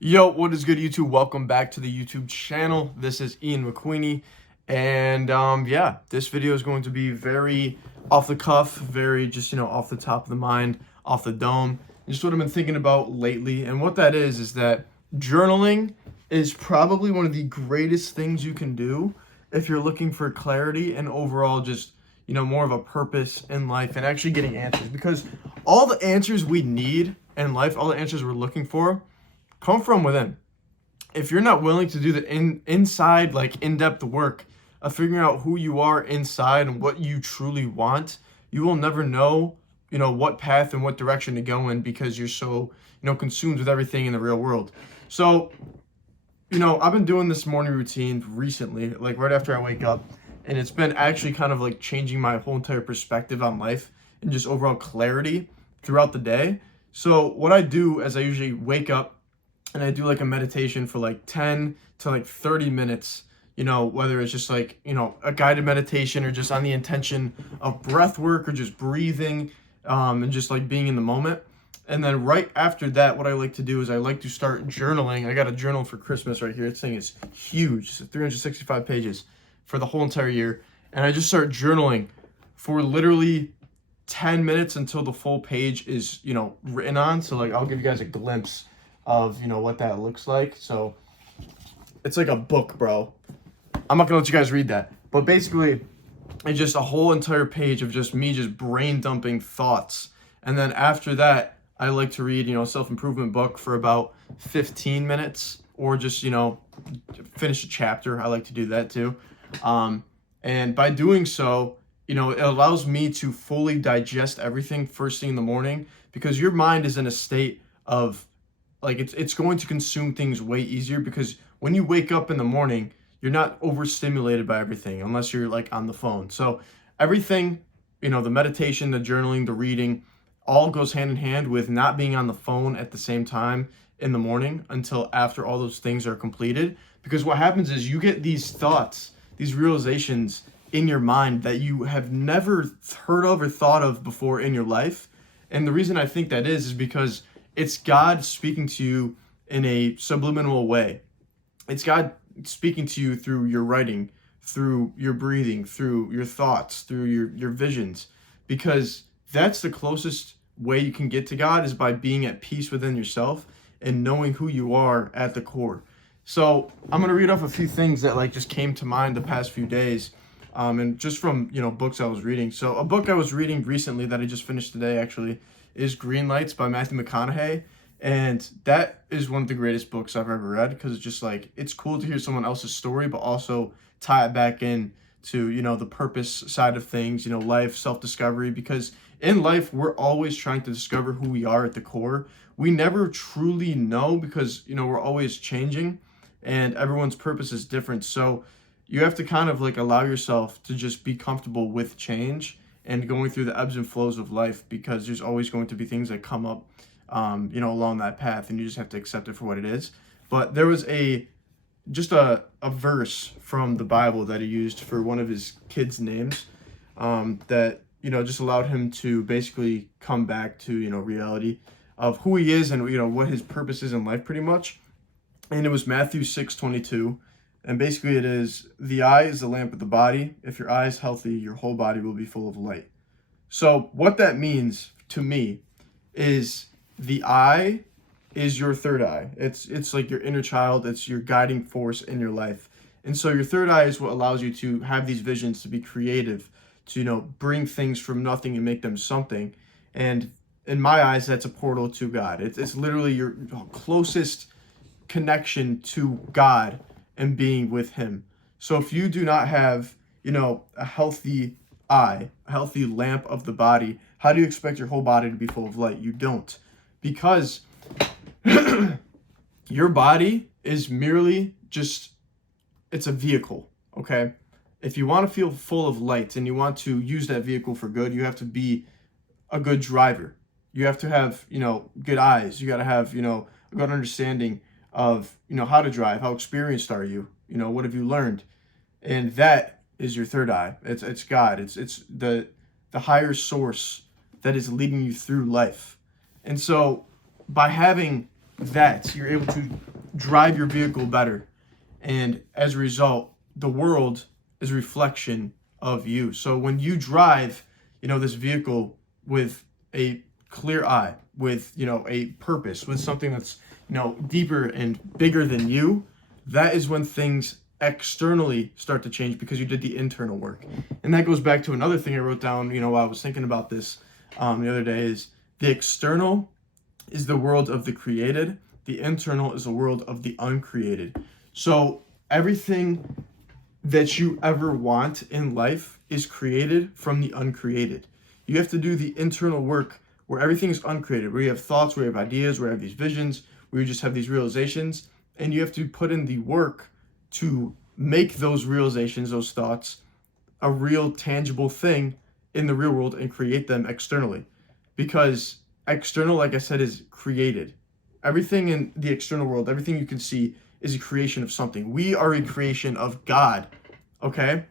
Yo, what is good, YouTube? Welcome back to the YouTube channel. This is McQueeney, and yeah, this video is going to be very off the cuff, very just off the top of the mind, off the dome. Just what I've been thinking about lately, and what that is that journaling is probably one of the greatest things you can do if you're looking for clarity and overall just more of a purpose in life and actually getting answers. Because all the answers we need in life, all the answers we're looking for, come from within. If you're not willing to do the inside, like in-depth work of figuring out who you are inside and what you truly want, you will never know, what path and what direction to go in because you're so, consumed with everything in the real world. So, I've been doing this morning routine recently, like right after I wake up, and it's been actually kind of like changing my whole entire perspective on life and just overall clarity throughout the day. So what I do is I usually wake up and I do like a meditation for like 10 to like 30 minutes, whether it's just like, a guided meditation or just on the intention of breath work or just breathing, and just like being in the moment. And then right after that, what I like to do is I like to start journaling. I got a journal for Christmas right here. This thing is huge, it's 365 pages for the whole entire year. And I just start journaling for literally 10 minutes until the full page is, written on. So like, I'll give you guys a glimpse of what that looks like. So it's like a book, bro. I'm not gonna let you guys read that, but basically it's just a whole entire page of just me just brain dumping thoughts. And then after that, I like to read a self-improvement book for about 15 minutes, or just finish a chapter. I like to do that too. And by doing so, it allows me to fully digest everything first thing in the morning, because your mind is in a state of like it's going to consume things way easier, because when you wake up in the morning, you're not overstimulated by everything unless you're like on the phone. So everything, the meditation, the journaling, the reading, all goes hand in hand with not being on the phone at the same time in the morning until after all those things are completed. Because what happens is you get these thoughts, these realizations in your mind that you have never heard of or thought of before in your life. And the reason I think that is because it's God speaking to you in a subliminal way. It's God speaking to you through your writing, through your breathing, through your thoughts, through your visions, because that's the closest way you can get to God, is by being at peace within yourself and knowing who you are at the core. So I'm going to read off a few things that like just came to mind the past few days, and just from, books I was reading. So a book I was reading recently that I just finished today actually is Green Lights by Matthew McConaughey. And that is one of the greatest books I've ever read, because it's just like, it's cool to hear someone else's story, but also tie it back in to, the purpose side of things, life, self-discovery, because in life, we're always trying to discover who we are at the core. We never truly know, because, we're always changing and everyone's purpose is different. So you have to kind of like allow yourself to just be comfortable with change and going through the ebbs and flows of life, because there's always going to be things that come up, along that path, and you just have to accept it for what it is. But there was just a verse from the Bible that he used for one of his kids' names, that, just allowed him to basically come back to, reality of who he is and, what his purpose is in life pretty much. And it was Matthew 6:22. And basically it is, the eye is the lamp of the body. If your eye is healthy, your whole body will be full of light. So what that means to me is the eye is your third eye. It's like your inner child. It's your guiding force in your life. And so your third eye is what allows you to have these visions, to be creative, to, bring things from nothing and make them something. And in my eyes, that's a portal to God. It's literally your closest connection to God and being with him. So if you do not have, a healthy eye, a healthy lamp of the body, how do you expect your whole body to be full of light? You don't. Because your body is merely just, it's a vehicle, okay? If you want to feel full of light and you want to use that vehicle for good, you have to be a good driver. You have to have, good eyes. You got to have, a good understanding of, how to drive. How experienced are you? What have you learned? And that is your third eye. It's God. It's the higher source that is leading you through life. And so by having that, you're able to drive your vehicle better. And as a result, the world is a reflection of you. So when you drive, this vehicle with a clear eye, with, a purpose, with something that's, deeper and bigger than you, that is when things externally start to change because you did the internal work. And that goes back to another thing I wrote down, while I was thinking about this the other day, is the external is the world of the created. The internal is the world of the uncreated. So everything that you ever want in life is created from the uncreated. You have to do the internal work where everything is uncreated, where you have thoughts, where you have ideas, where you have these visions, where you just have these realizations, and you have to put in the work to make those realizations, those thoughts, a real tangible thing in the real world and create them externally. Because external, like I said, is created. Everything in the external world, everything you can see is a creation of something. We are a creation of God, okay?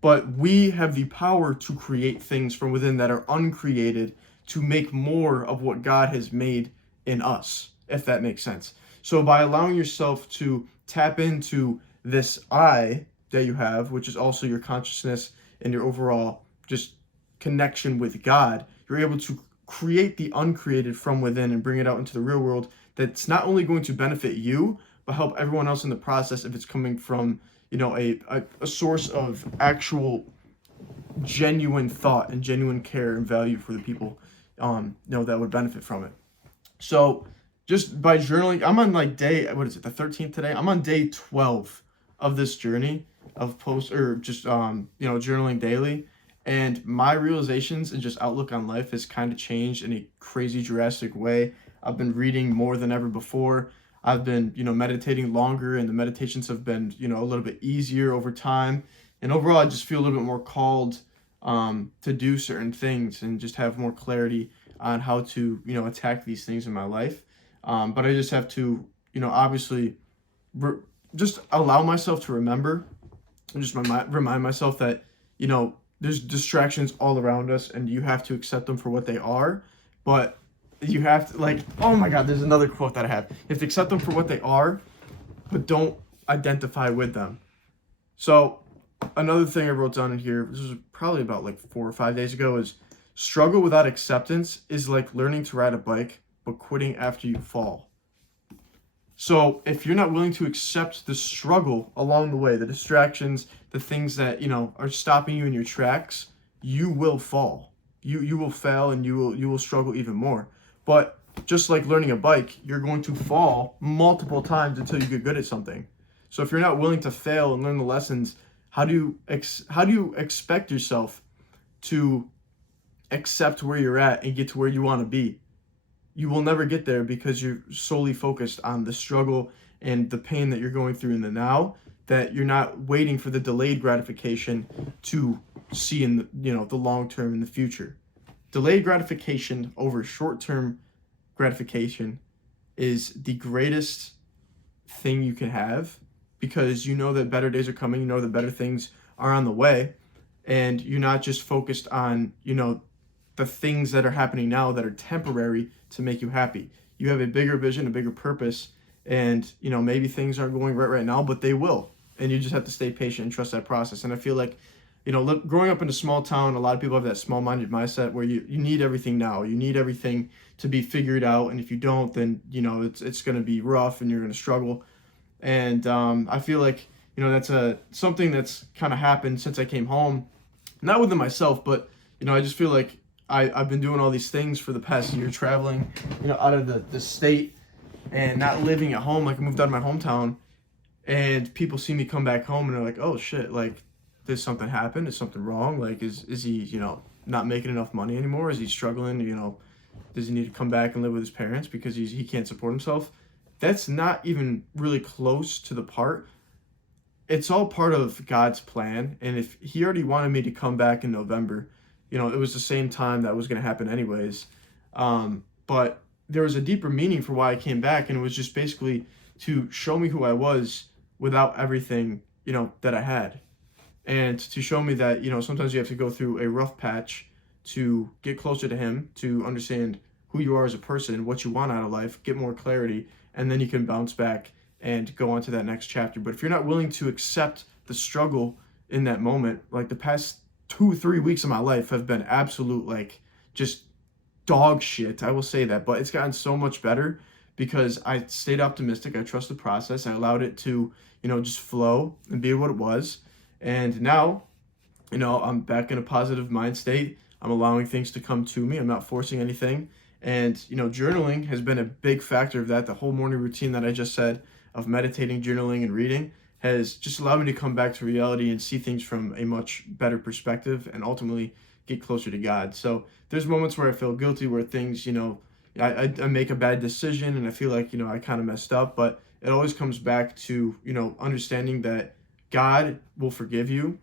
But we have the power to create things from within that are uncreated to make more of what God has made in us, if that makes sense. So by allowing yourself to tap into this I that you have, which is also your consciousness and your overall just connection with God, you're able to create the uncreated from within and bring it out into the real world. That's not only going to benefit you, but help everyone else in the process if it's coming from, a source of actual genuine thought and genuine care and value for the people, that would benefit from it. So just by journaling, I'm on the 13th today? I'm on day 12 of this journey of journaling daily. And my realizations and just outlook on life has kind of changed in a crazy drastic way. I've been reading more than ever before. I've been, meditating longer, and the meditations have been, a little bit easier over time. And overall, I just feel a little bit more called to do certain things and just have more clarity on how to, attack these things in my life. But I just have to, obviously just allow myself to remember and just remind myself that, there's distractions all around us and you have to accept them for what they are. But you have to, oh my God, there's another quote that I have. You have to accept them for what they are, but don't identify with them. So another thing I wrote down in here, this was probably about 4 or 5 days ago, is struggle without acceptance is like learning to ride a bike, but quitting after you fall. So if you're not willing to accept the struggle along the way, the distractions, the things that, are stopping you in your tracks, you will fall. You will fail and you will struggle even more. But just like learning a bike, you're going to fall multiple times until you get good at something. So if you're not willing to fail and learn the lessons, how do you expect yourself to accept where you're at and get to where you want to be? You will never get there because you're solely focused on the struggle and the pain that you're going through in the now, that you're not waiting for the delayed gratification to see in the long term in the future. Delayed gratification over short-term gratification is the greatest thing you can have, because you know that better days are coming, you know that better things are on the way, and you're not just focused on, the things that are happening now that are temporary to make you happy. You have a bigger vision, a bigger purpose, and, maybe things aren't going right now, but they will. And you just have to stay patient and trust that process. And I feel like, growing up in a small town, a lot of people have that small-minded mindset where you need everything now. You need everything to be figured out. And if you don't, then, it's going to be rough and you're going to struggle. And I feel like, that's something that's kind of happened since I came home. Not within myself, but, I just feel like I've been doing all these things for the past year, traveling, out of the state and not living at home. I moved out of my hometown, and people see me come back home and they're like, oh shit, did something happen? Is something wrong? Is he, not making enough money anymore? Is he struggling? Does he need to come back and live with his parents because he can't support himself? That's not even really close to the part. It's all part of God's plan. And if he already wanted me to come back in November, it was the same time that was going to happen anyways. But there was a deeper meaning for why I came back. And it was just basically to show me who I was without everything, that I had. And to show me that, sometimes you have to go through a rough patch to get closer to him, to understand who you are as a person, what you want out of life, get more clarity, and then you can bounce back and go on to that next chapter. But if you're not willing to accept the struggle in that moment, like the past 2-3 weeks of my life have been absolute, like, just dog shit, I will say that, but it's gotten so much better because I stayed optimistic. I trust the process. I allowed it to, just flow and be what it was. And now, I'm back in a positive mind state. I'm allowing things to come to me. I'm not forcing anything. And, journaling has been a big factor of that. The whole morning routine that I just said of meditating, journaling, and reading has just allowed me to come back to reality and see things from a much better perspective and ultimately get closer to God. So there's moments where I feel guilty, where things, I make a bad decision and I feel like, I kind of messed up, but it always comes back to, understanding that God will forgive you,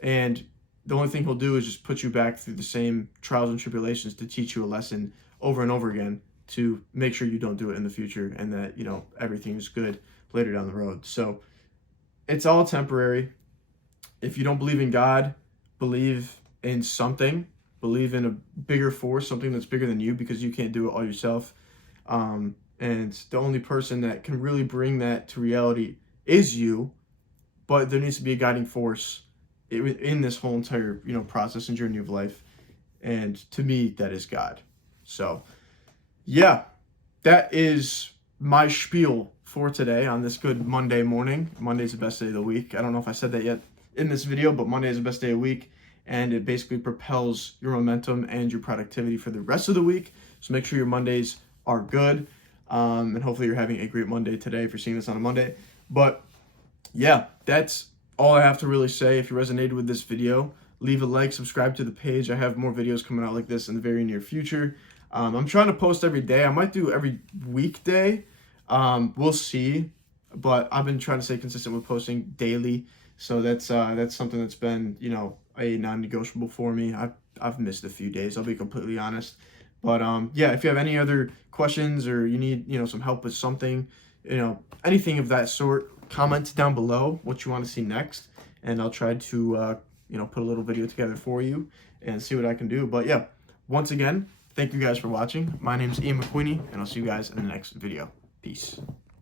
and the only thing he'll do is just put you back through the same trials and tribulations to teach you a lesson over and over again to make sure you don't do it in the future, and that, everything's good later down the road. So it's all temporary. If you don't believe in God, believe in something. Believe in a bigger force, something that's bigger than you, because you can't do it all yourself. And the only person that can really bring that to reality is you, but there needs to be a guiding force in this whole entire, process and journey of life. And to me, that is God. So yeah, that is my spiel for today on this good Monday morning. Monday's the best day of the week. I don't know if I said that yet in this video, but Monday is the best day of the week, and it basically propels your momentum and your productivity for the rest of the week. So make sure your Mondays are good, and hopefully you're having a great Monday today if you're seeing this on a Monday. But yeah, that's all I have to really say. If you resonated with this video, leave a like, subscribe to the page. I have more videos coming out like this in the very near future. I'm trying to post every day. I might do every weekday. We'll see, but I've been trying to stay consistent with posting daily. So that's something that's been, a non-negotiable for me. I've missed a few days, I'll be completely honest. But yeah, if you have any other questions or you need, some help with something, anything of that sort, comment down below what you want to see next, and I'll try to, put a little video together for you and see what I can do. But yeah, once again, thank you guys for watching. My name is Ian McQueeney, and I'll see you guys in the next video. Peace.